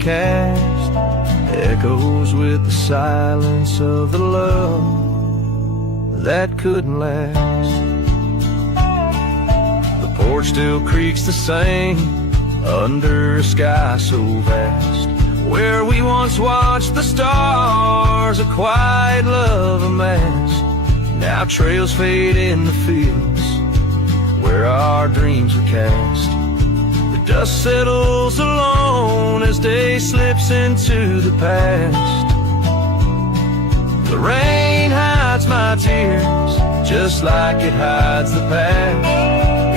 cast echoes with the silence of the love that couldn't last. The porch still creaks the same under a sky so vast. Where we once watched the stars, a quiet love amassed. Now trails fade in the fields where our dreams were cast. The dust settles alone as day slips into the past. The rain hides my tears just like it hides the past.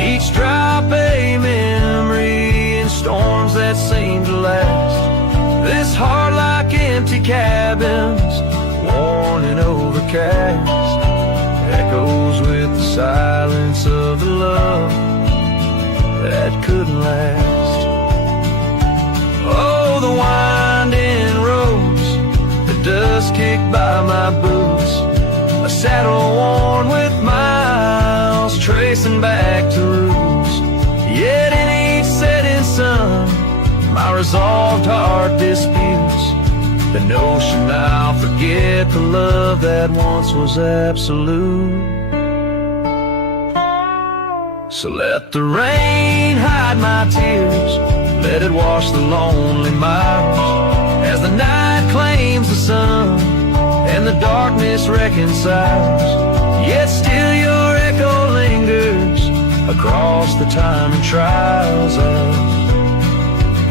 Each drop a memory in storms that seem to last. This heart like empty cabins, worn and overcast, echoes with the silence of the love that couldn't last. Oh, the winding roads, the dust kicked by my boots, a saddle worn with miles, tracing back to roots. Yet in each setting sun, my resolved heart disputes the notion I'll forget the love that once was absolute. So let the rain hide my tears, let it wash the lonely miles, as the night claims the sun and the darkness reconciles. Yet still your echo lingers across the time and trials of,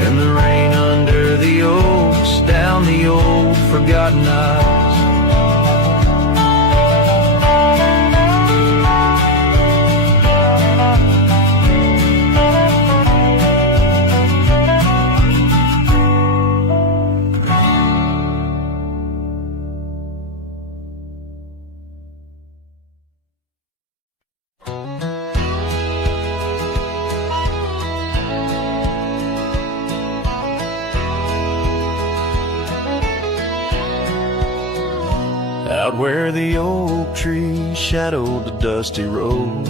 and the rain under the oaks, down the old forgotten aisles. Out where the oak tree shadowed the dusty road,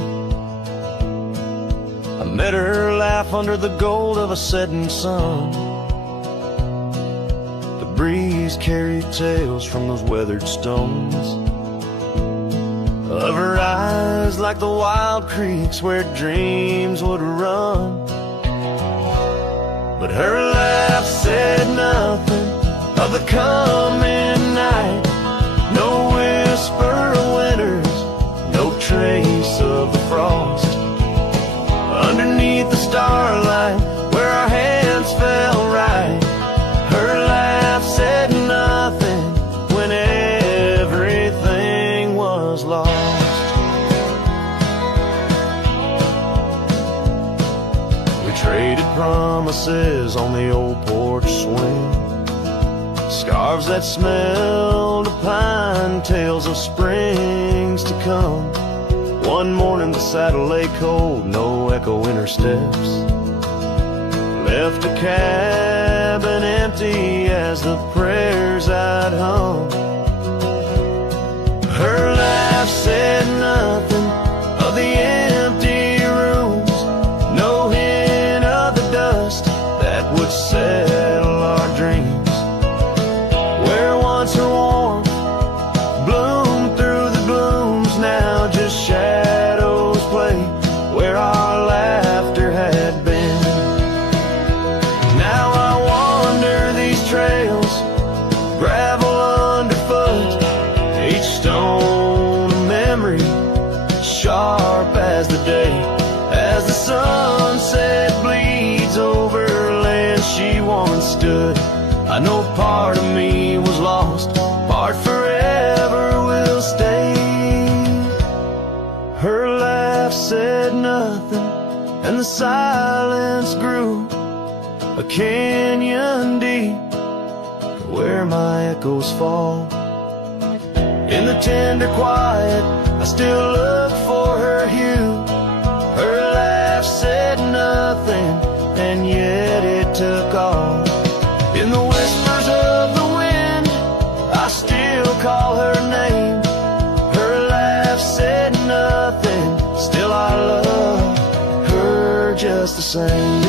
I met her laugh under the gold of a setting sun. The breeze carried tales from those weathered stones of her eyes like the wild creeks where dreams would run. But her laugh said nothing of the coming night. No whisper of winters, no trace of the frost. Underneath the starlight, where our hands fell right, her laugh said nothing when everything was lost. We traded promises on the old porch swing, scarves that smelled of pine, tales of springs to come. One morning the saddle lay cold, no echo in her steps, left a cabin empty as the prayers I'd hung. Her laugh said nothing of the empty rooms, no hint of the dust that would settle our dreams. Her warmth bloomed through the glooms, now just shadows play where our laughter had been. Now I wander these trails, gravel underfoot, each stone a memory, sharp as the day, as the sunset bleeds over land she once stood. I know part of me was lost, part forever will stay. Her laugh said nothing, and the silence grew a canyon deep where my echoes fall. In the tender quiet, I still look for her hue. Her laugh said nothing, and yet it took all. In the whispers of the wind, I still call her name. Her laugh said nothing, still I love her just the same.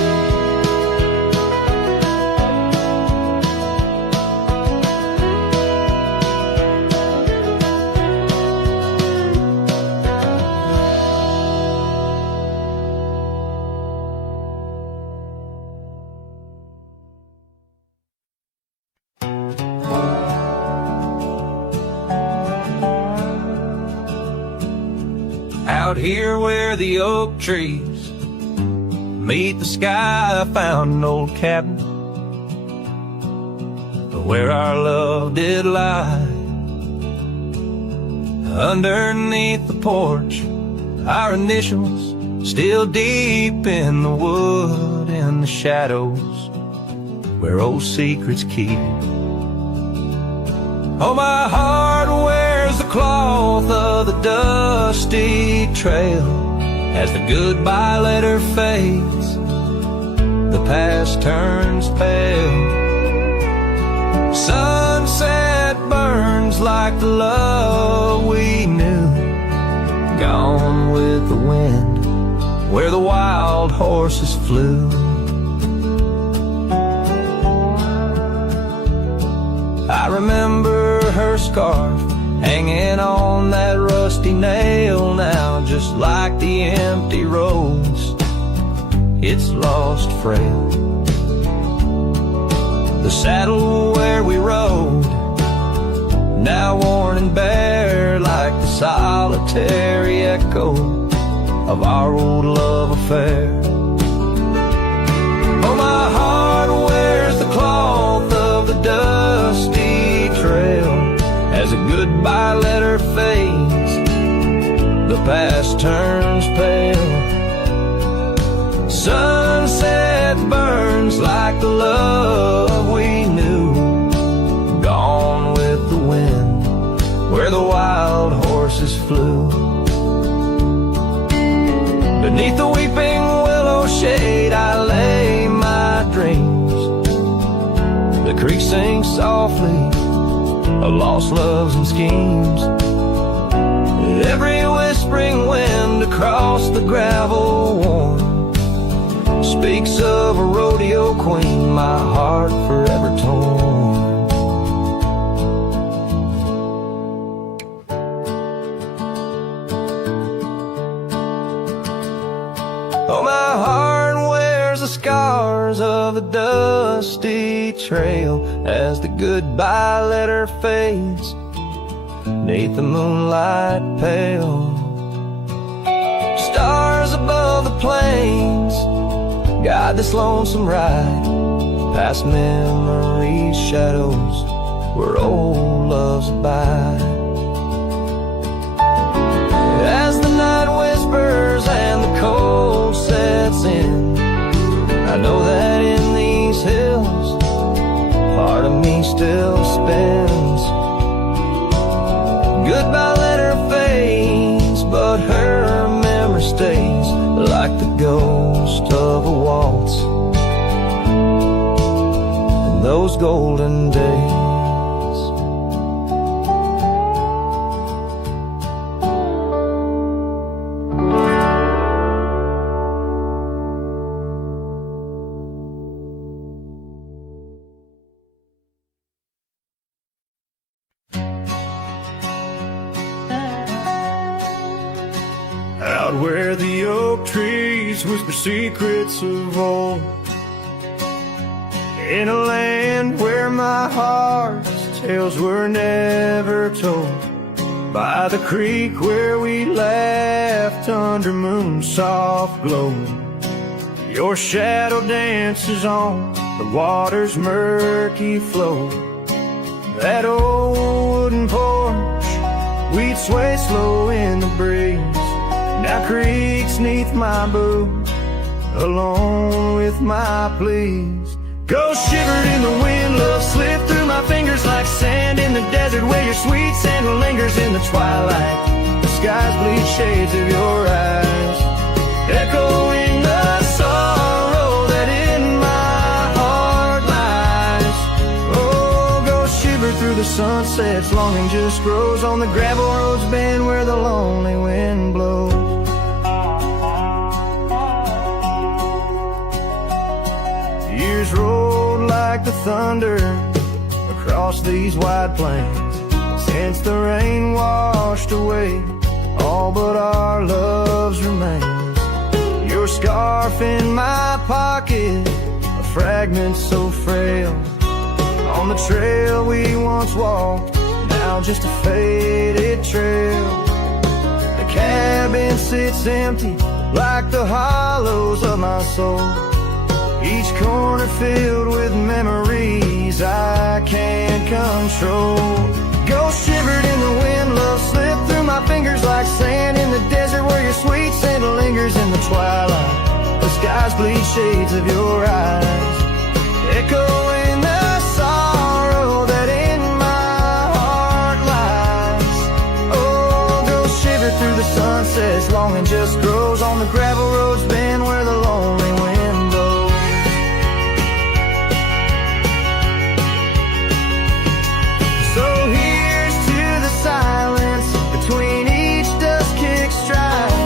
Out here where the oak trees meet the sky, I found an old cabin where our love did lie. Underneath the porch, our initials still deep in the wood, in the shadows where old secrets keep. Oh, my heart wears the cloth of the dusty trail as the goodbye letter fades, the past turns pale. Sunset burns like the love we knew, gone with the wind where the wild horses flew. I remember her scarf hanging on that rusty nail now, just like the empty roads, it's lost frail. The saddle where we rode, now worn and bare like the solitary echo of our old love affair. Oh, my heart wears the cloth of the dusty trail as a goodbye letter fades, the past turns pale. Sunset burns like the love we knew, gone with the wind where the wild horses flew. Beneath the weeping willow shade I lay my dreams. The creek sings softly of lost loves and schemes. Every whispering wind across the gravel worn speaks of a rodeo queen, my heart forever torn. Oh, my heart wears the scars of the dusty trail as the goodbye letter fades, 'neath the moonlight pale. Stars above the plains guide this lonesome ride, past memories' shadows where old loves abide. As the night whispers and the cold sets in, I know that in these hills part of me still spins. Goodbye letter fades, but her memory stays like the ghost of a waltz in those golden days. Out where the oak trees whisper secrets of old, in a land where my heart's tales were never told, by the creek where we laughed under moon's soft glow, your shadow dances on the water's murky flow. That old wooden porch, we'd sway slow in the breeze, now creaks 'neath my boots, alone with my pleas. Ghost shivered in the wind, love slipped through my fingers like sand in the desert, where your sweet scent lingers in the twilight. The skies bleed shades of your eyes, echoing the sorrow that in my heart lies. Oh, ghost shivered through the sunsets, longing just grows on the gravel roads bend where the lonely wind blows. Years rolled like the thunder across these wide plains, since the rain washed away all but our loves remains. Your scarf in my pocket, a fragment so frail, on the trail we once walked, now just a faded trail. The cabin sits empty like the hollows of my soul. Each corner filled with memories I can't control. Ghost shivered in the wind, love slipped through my fingers like sand in the desert where your sweet scent lingers in the twilight. The skies bleed shades of your eyes, echoing the sorrow that in my heart lies. Oh, ghost shiver through the sunsets, longing just grows on the gravel roads bend where the lonely wind blows. So here's to the silence between each dust-kick stride,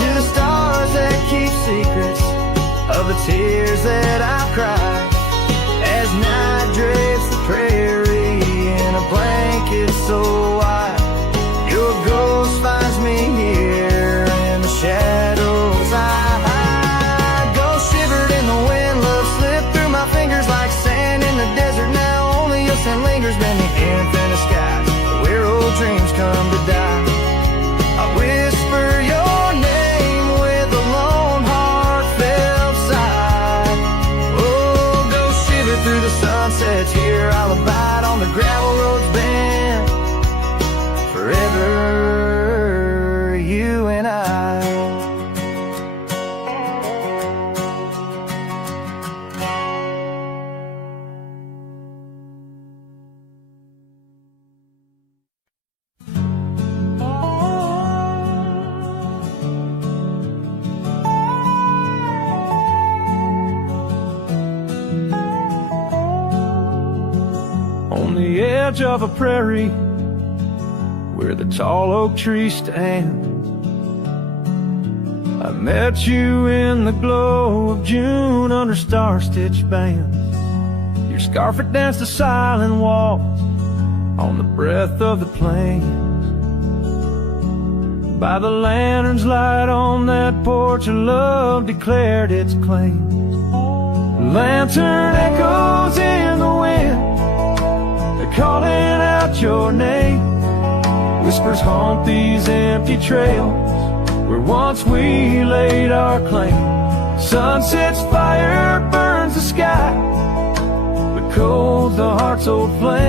to the stars that keep secrets of the tears that I've cried, as night drapes the prairie in a blanket so white. Your ghost finds me here in the shadows I hide. Ghost shivered in the wind, love slipped through my fingers like sand in the desert. Now only your scent lingers beneath infinite skies, where old dreams come to die. I whisper your name with a lone heartfelt sigh. Oh, ghost shiver through the sunsets, here I'll abide on the gravel roads bend forever, you and I. On the edge of a prairie where the tall oak tree stands, I met you in the glow of June under star-stitched bands. Your scarf had danced a silent waltz on the breath of the plains. By the lantern's light on that porch, your love declared its claims. The lantern echoes in the wind, they're calling out your name. Whispers haunt these empty trails where once we laid our claim. Sunset's fire burns the sky, but cold's the heart's old flame.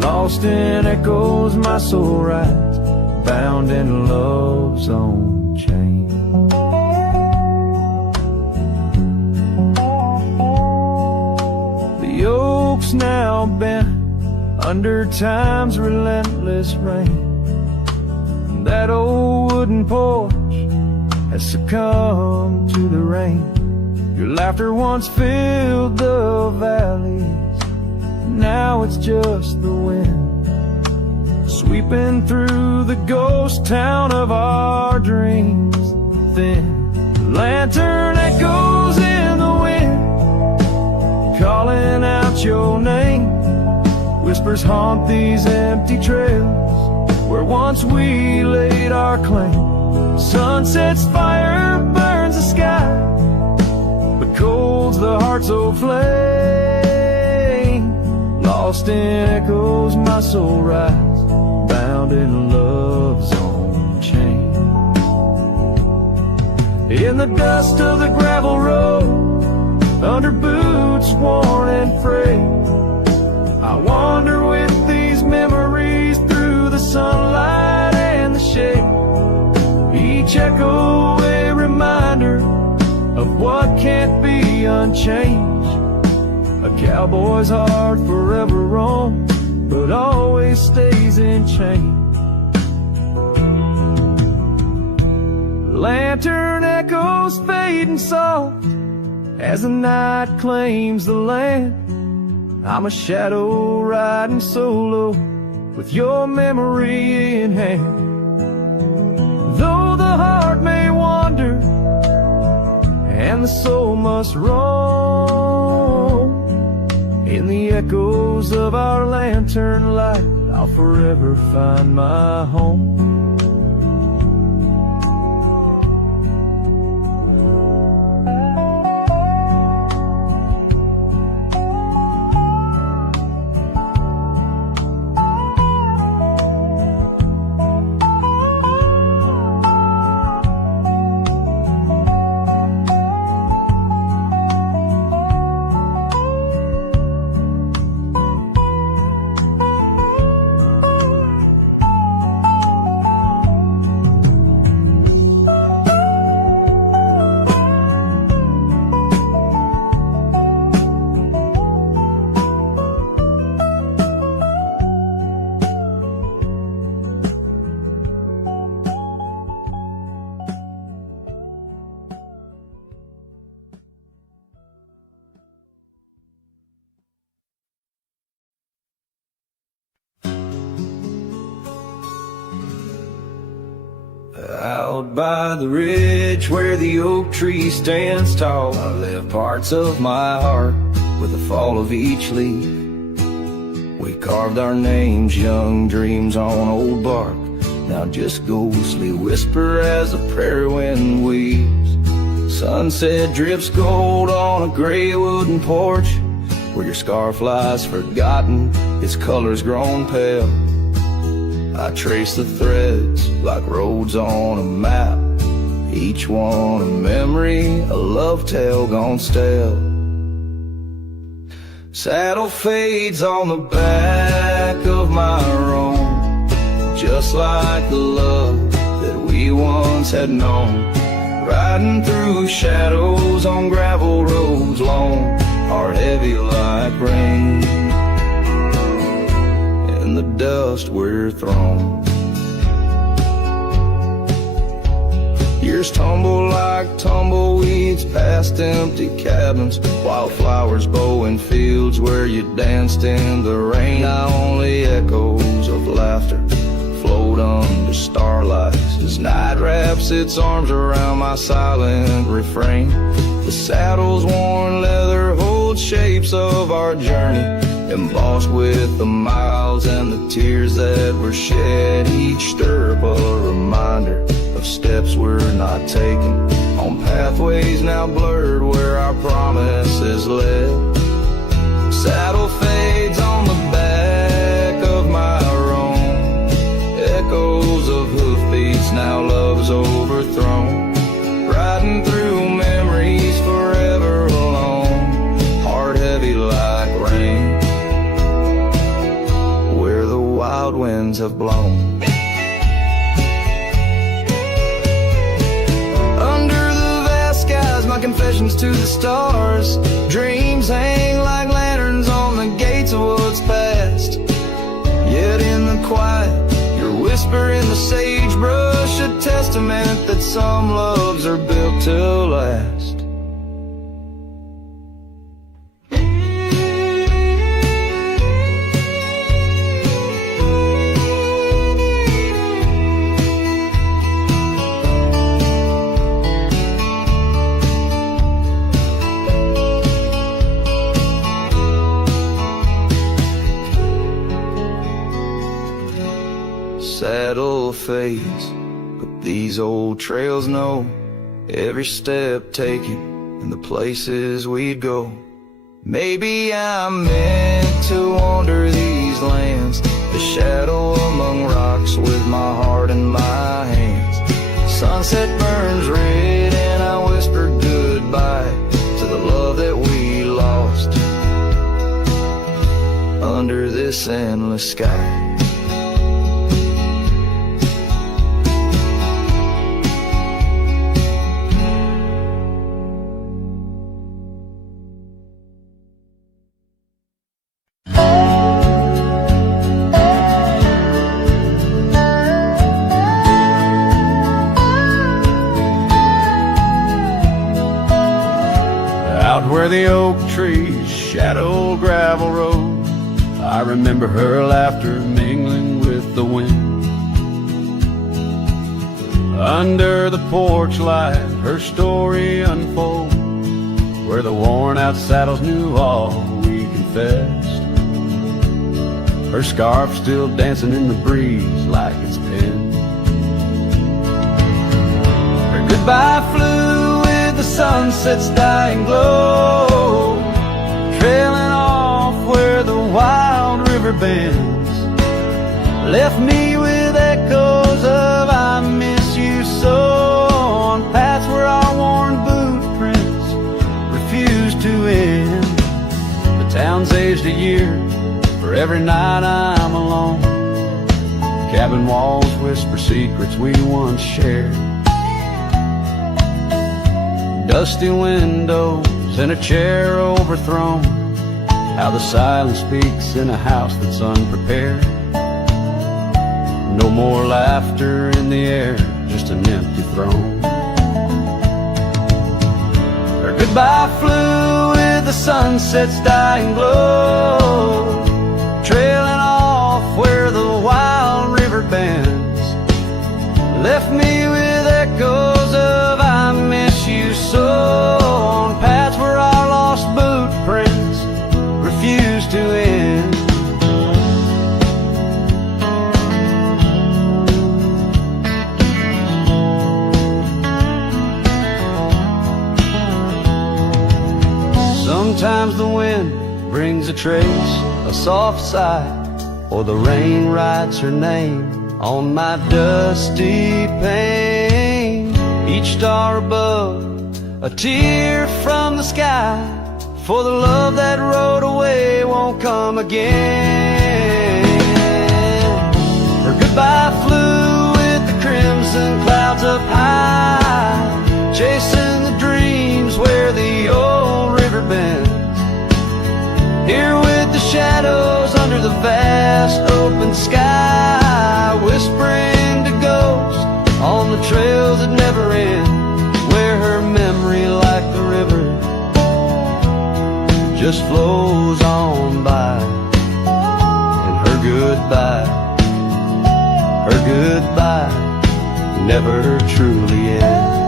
Lost in echoes my soul rides, bound in love's own chain. The oak's now bent under time's relentless rain. That old wooden porch has succumbed to the rain. Your laughter once filled the valleys, now it's just the wind sweeping through the ghost town of our dreams. Thin lantern echoes in the wind, calling out your name. Whispers haunt these empty trails where once we laid our claim. Sunset's fire burns the sky, but cold's the heart's old flame. Lost in echoes my soul rides, bound in love's own chain. In the dust of the gravel road, under boots worn and frayed, I wander with these memories through the sunlight and the shade. Each echo a reminder of what can't be unchanged. A cowboy's heart forever roams, but always stays in chains. Lantern echoes fading soft as the night claims the land. I'm a shadow riding solo with your memory in hand. Though the heart may wander and the soul must roam, in the echoes of our lantern light I'll forever find my home. Out by the ridge where the oak tree stands tall, I left parts of my heart with the fall of each leaf. We carved our names, young dreams on old bark, now just ghostly whisper as the prairie wind weaves. Sunset drips gold on a gray wooden porch, where your scarf lies forgotten, its colors grown pale. I trace the threads like roads on a map, each one a memory, a love tale gone stale. Saddle fades on the back of my roan, just like the love that we once had known. Riding through shadows on gravel roads long, heart heavy like rain. In the dust we're thrown. Years tumble like tumbleweeds past empty cabins, wildflowers bow in fields where you danced in the rain. Now only echoes of laughter float under starlight as night wraps its arms around my silent refrain. The saddle's worn leather holds shapes of our journey, embossed with the miles and the tears that were shed. Each stirrup a reminder of steps we're not taking, on pathways now blurred where our promises led. Saddle fades on the back of my roan, echoes of hoofbeats, now love's overthrown. Riding through memories forever alone, heart heavy like rain, where the wild winds have blown. My confessions to the stars, dreams hang like lanterns on the gates of what's past. Yet in the quiet, your whisper in the sagebrush, a testament that some loves are built to last. Saddle fades, but these old trails know every step taken and the places we'd go. Maybe I'm meant to wander these lands, the shadow among rocks with my heart in my hands. Sunset burns red and I whisper goodbye to the love that we lost under this endless sky. Where the oak trees shadow gravel road, I remember her laughter mingling with the wind. Under the porch light, her story unfolds, where the worn out saddles knew all we confessed. Her scarf still dancing in the breeze like it's pinned. Her goodbye flew with the sunset's dying glow, trailing off where the wild river bends. Left me with echoes of I miss you so, on paths where our worn boot prints refuse to end. The town's aged a year for every night I'm alone. Cabin walls whisper secrets we once shared. Dusty windows and a chair overthrown, how the silence speaks in a house that's unprepared. No more laughter in the air, just an empty throne. Her goodbye flew with the sunset's dying glow, trailing off where the wild river bends. Left me with brings a trace, a soft sigh, or the rain writes her name on my dusty pane. Each star above, a tear from the sky, for the love that rode away won't come again. Her goodbye flew with the crimson clouds up high, chasing the dreams where the old river bends. Here with the shadows under the vast open sky, whispering to ghosts on the trails that never end, where her memory, like the river, just flows on by. And her goodbye never truly ends.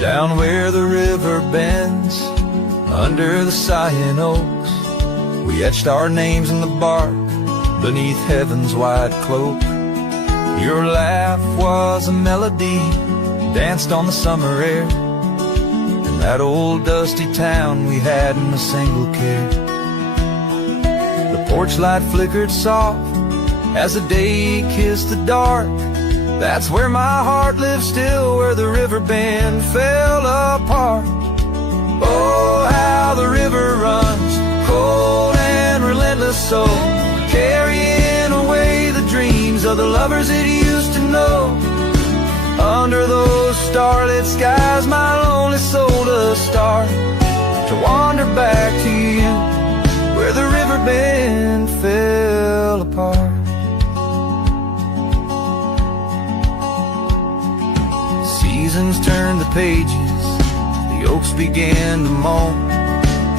Down where the river bends, under the Cyan Oaks, we etched our names in the bark, beneath heaven's wide cloak. Your laugh was a melody, danced on the summer air, in that old dusty town we hadn't a single care. The porch light flickered soft as the day kissed the dark. That's where my heart lives still, where the river bend fell apart. Oh, how the river runs, cold and relentless, so carrying away the dreams of the lovers it used to know. Under those starlit skies, my lonely soul does start to wander back to you, where the river bend fell apart. Seasons turned the pages, the oaks began to moan.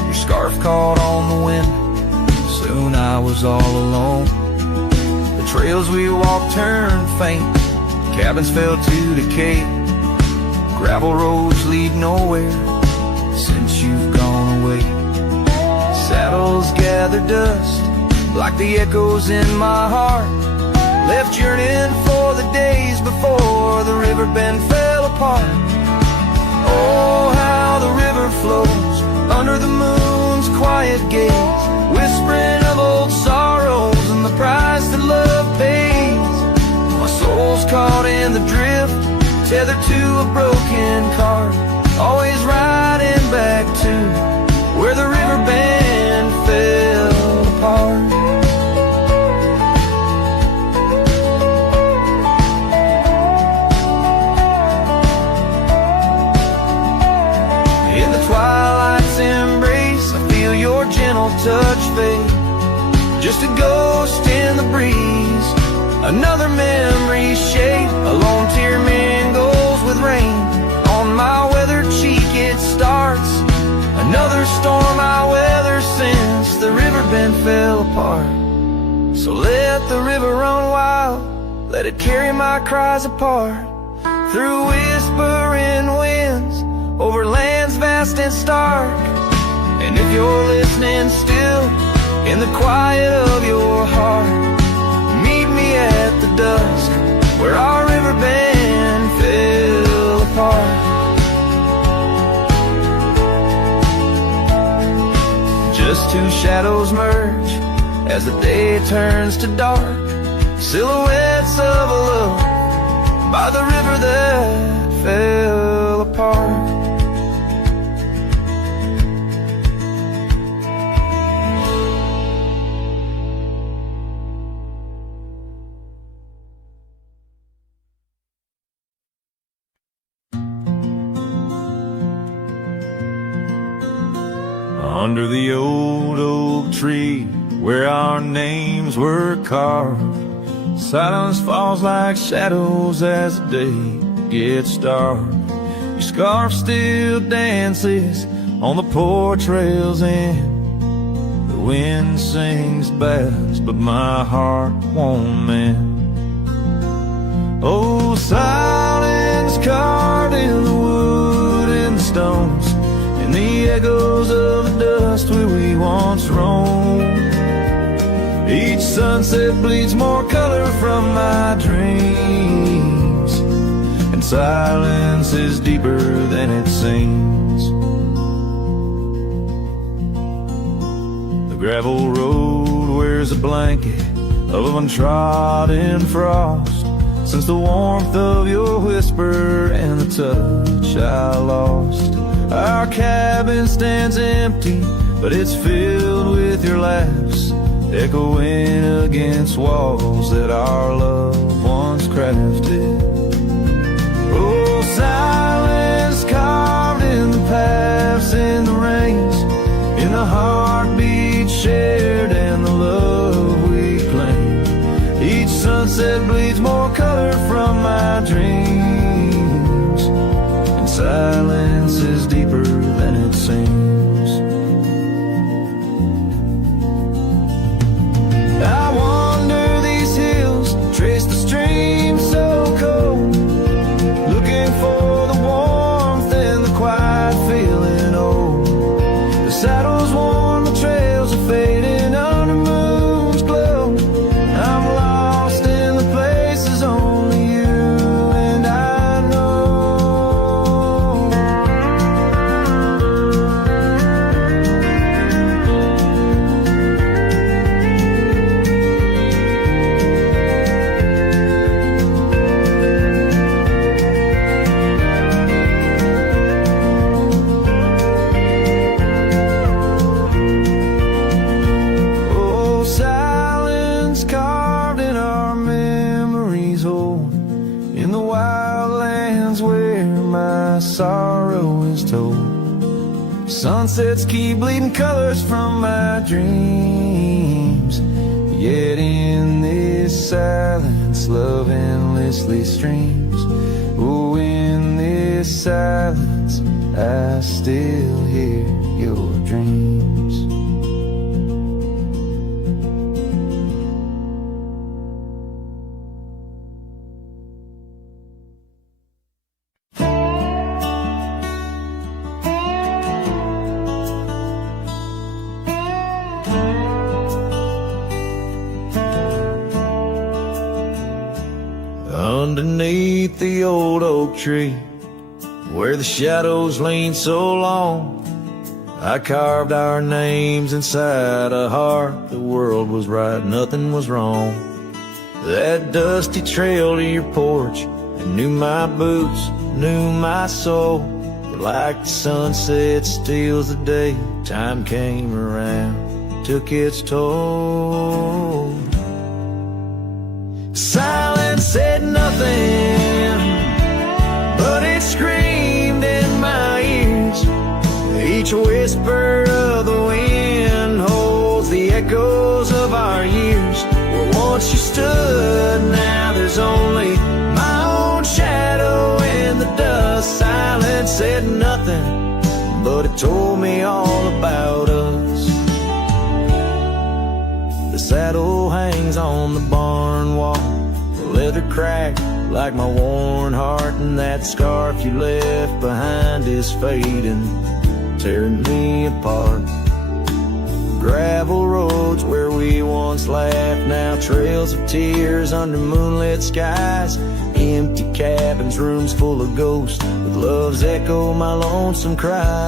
Your scarf caught on the wind, soon I was all alone. The trails we walked turned faint, cabins fell to decay. Gravel roads lead nowhere since you've gone away. Saddles gather dust like the echoes in my heart, left yearning for the days before the river bend fell apart. Oh, how the river flows under the moon's quiet gaze, whispering of old sorrows and the price that love pays. My soul's caught in the drift, tethered to a broken cart, always riding back to where the river bend fell apart. Touch fade, just a ghost in the breeze, another memory shade. A lone tear mingles with rain on my weathered cheek. It starts another storm I weather since the river bend fell apart. So let the river run wild, let it carry my cries apart, through whispering winds, over lands vast and stark. And if you're listening still, in the quiet of your heart, meet me at the dusk, where our river bend fell apart. Just two shadows merge as the day turns to dark, silhouettes of a love by the river that fell apart. under the old oak tree where our names were carved. Silence falls like shadows as the day gets dark. Your scarf still dances on the porch rails and the wind sings bass, but my heart won't mend. Oh, silence carved in the wood and the stones, and the echoes of the dust where we once roamed. Each sunset bleeds more color from my dreams, and silence is deeper than it seems. The gravel road wears a blanket of untrodden frost, since the warmth of your whisper and the touch I lost. Our cabin stands empty, but it's filled with your laughs, echoing against walls that our love once crafted. Oh, silence carved in the paths, in the rains, in the heartbeat shared and the love we claim. Each sunset bleeds more color from my dreams, and silence is deeper than it seems. I wander these hills, trace the stream so cold, looking for the warmth and the quiet feeling old. The saddle's worn, the trails are fading under moon's glow. I'm lost in the places only you and I know. Oh, silence carved in our memories old, in the wild lands where my sorrow is told. Sunsets keep bleeding colors from my dreams, yet in this silence love endlessly streams. Oh, in this silence I still hear your dreams. Underneath the old oak tree, where the shadows lean so long, I carved our names inside a heart. The world was right, nothing was wrong. That dusty trail to your porch, and knew my boots, knew my soul. But like the sunset steals the day, time came around, took its toll. Silence said nothing, but it screamed in my ears. Each whisper of the wind holds the echoes of our years. Where once you stood, now there's only my own shadow in the dust. Silence said nothing, but it told me all about us. The saddle hangs on the barn wall, the leather cracked like my worn heart, and that scarf you left behind is fading, tearing me apart. Gravel roads where we once laughed, now trails of tears under moonlit skies. Empty cabins, rooms full of ghosts, with love's echo, my lonesome cry.